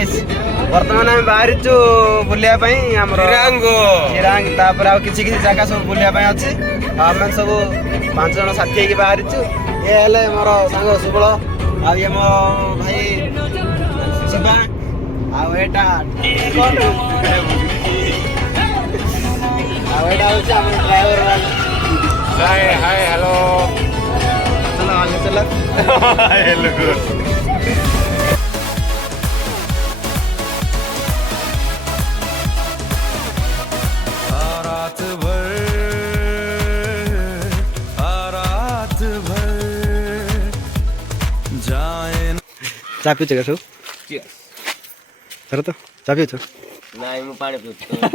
guys वर्तमान आम बाहरी बुलिया चिरांग तापर आ किसी जगह सब बुलिया अच्छी आम सब 5 जन साथी होगी बाहरी ये हेले मोर सांग सुबल आ ये मो भाई शिवा आटा ड्राइवर हाय हाय हेलो चलो आगे चलो हेलो चा पीछे कर तो चा पीछे नहीं मैं पानी पीता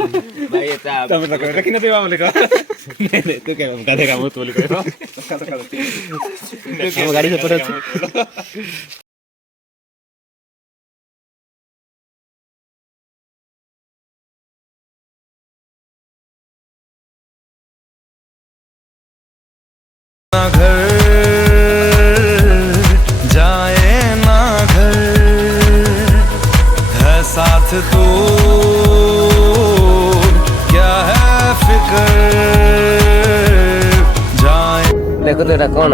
भाई ये चा तब तक रखी नहीं बाबू लिखा नहीं तू क्या गाधे का मुंह तो लिखा हम गाड़ी से पड़े साथ तो क्या है फिकर जाए देखो तो এটা কোন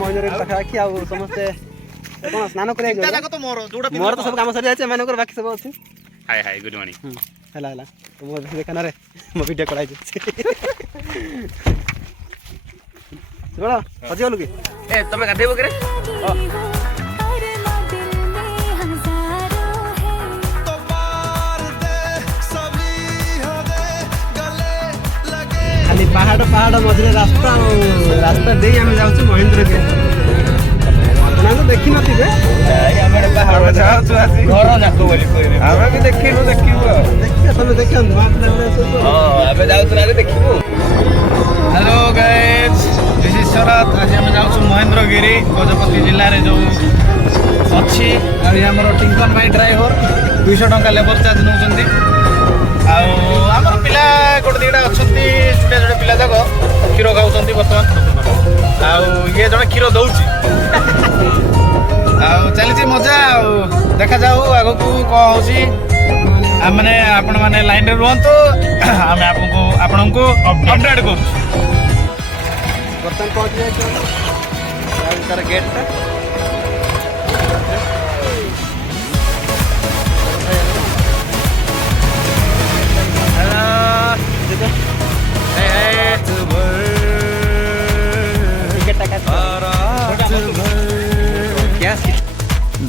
महेंद्र पाखापाखि आ समस्ते कौन स्नान कर मोर तो सब काम सरी जाए मैंने बाकी सब अच्छे हाय हाय गुड मॉर्निंग हला हला तो मो देखा ना रे मो वीडियो कराई बड़ा हजी गलु कि ए तमे गाधेबो करे खाली पहाड़ पहाड़ मझे रास्ता रास्ता दे आम जाऊँ महेंद्र ना तो देखी नी घर जाक बोली आम भी देखू देखू तुम देख देखू हेलो गाइस दिस इज शरद आज आम जाऊँ महेंद्रगिरी गजपति जिले में जो अच्छी आमर टिंकन भाई ड्राइवर 200 टंका लेबर चार्ज नौ आमर पिला गोटे दुटा अच्छा छोटे छोटे पिला जाक क्षीर खाऊँ बर्तमान ये जड़े क्षीर दौर चली मजा देखा जाऊ आग को कौन होने आपण मैंने लाइन रे रुहतु आम आपको अपडेट कर बर्तमान पहुँच जाए गेट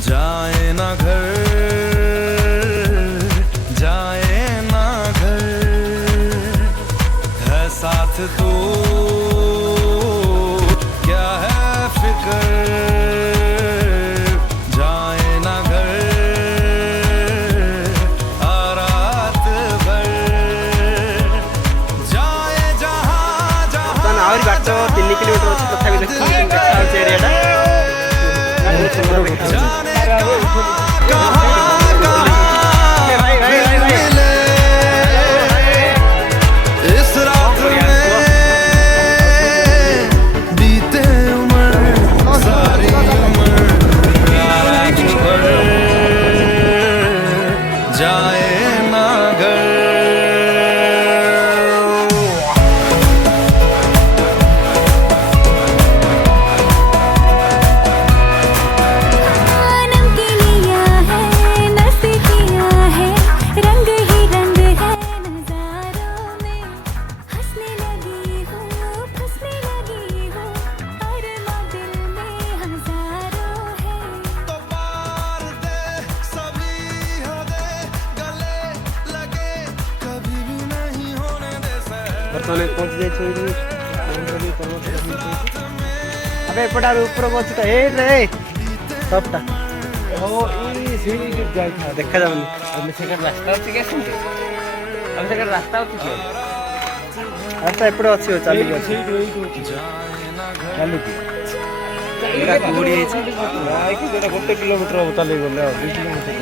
जाए ना घर जाए ना घर है साथ तो क्या है फिकर जाए ना घर आ रात भर जाए जहाँ जहाँ आहरी बाट 3 किलोमीटर अच्छी तथा देखा एरिया नम के लिया है ବର୍ତ୍ତମାନ ପହଞ୍ଚି ଯାଇଛୁ ଏବେ ଏପଟେ ଉପରକୁ ଅଛି ତ ଏଇରେ ଟପ୍ଟା ଦେଖାଯାଉନି ରାସ୍ତା ଏପଟେ ଅଛି ଚାଲିକି ଅଛି ଏଇଟା କୁହୁଡ଼ି ହେଇଛି 1 କିଲୋମିଟର ହବ ଚାଲି ଗଲେ ଆଉ 2 କିଲୋମିଟର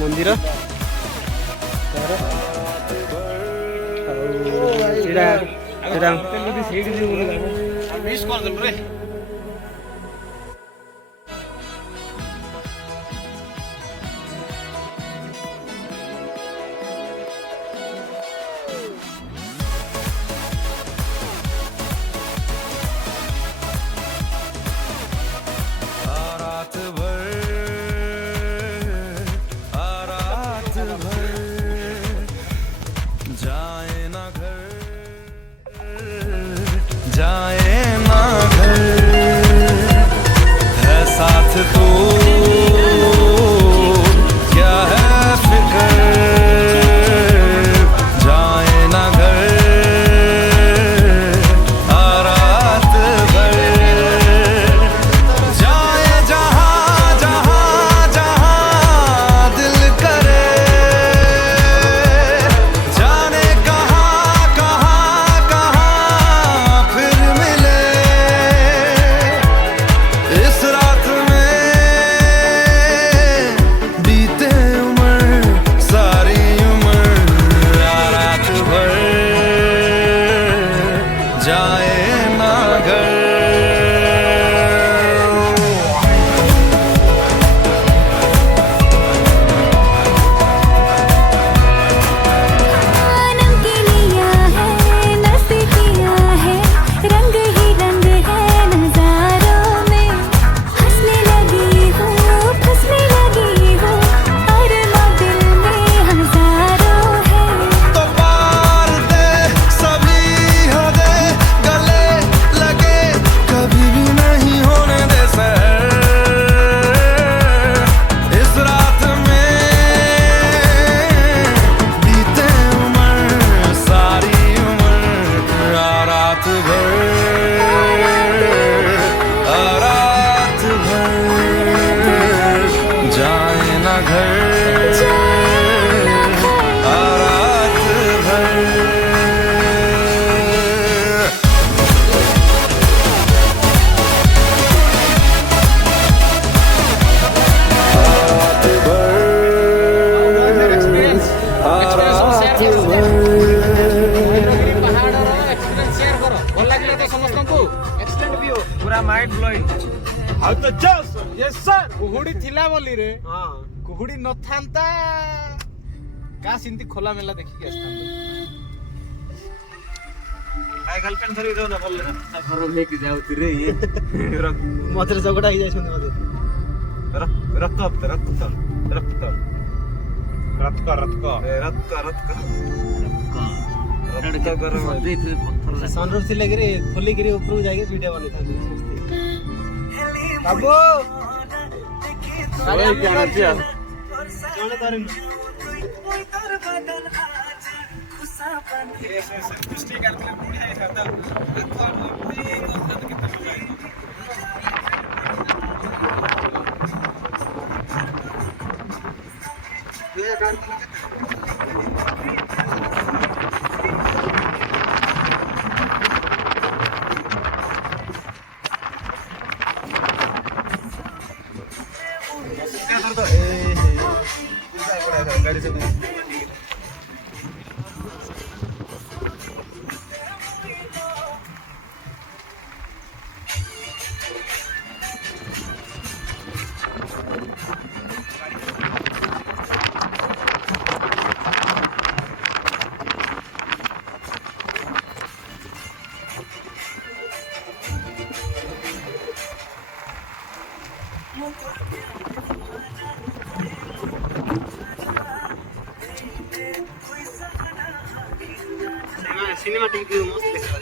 ମନ୍ଦିର ମିସ୍ କରିଦେଲୁ ରେ जाए ना घर है साथ तो क्या है फिक्र जाए ना घर रात भर जाए जहाँ जहाँ जहाँ दिल करे जाने कहाँ कहाँ कहाँ फिर मिले इस रात में बीते उम्र सारी उम्र रात भर जाए ना घर नमकीनिया है नसीकिया है रंग ही रंग है नजारों में हंसने लगी हूँ फंसने लगी हूँ और दिल में हजारों है तो पार दे सभी हदे गले लगे कभी भी नहीं होने दे सहर इस रात में बीते उम्र सारी उम्र रात भर रात भर जाए ना घर रात भर पूरा माइंड ब्लोइंग ଆଉ ତ ଜସ୍ यस सर କୁହୁଡ଼ି ଥିଲା ବୋଲି ରେ କୁହୁଡ଼ି ନଥାନ୍ତା କାଶ ଏମିତି ଖୋଲା ମେଲା ଦେଖିକି ଆସିଥାନ୍ତୁ ଆଇ ଗାର୍ଲଫ୍ରେଣ୍ଡ ଧରି ଦଉନା ଭଲ ଘର ନେଇକି ଯାଉତି ରେ ମଝିରେ ଝଗଡ଼ା ହେଇଯାଇଛନ୍ତି ମତେ ରକ୍ତ ସନରୁଫ ଥିଲେ କିରି ଖୋଲିକିରି ଉପରକୁ ଯାଇକି ଭିଡ଼ିଓ ବନେଇଥାନ୍ତି ବାବୁ ଜଣେ ଧରିନୁ गाड़ी से सिनेमैटिक व्यू मस्त देखा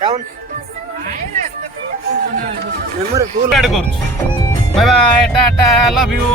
কেমন মেমোরি ফুল କରୁଛୁ bye bye tata love you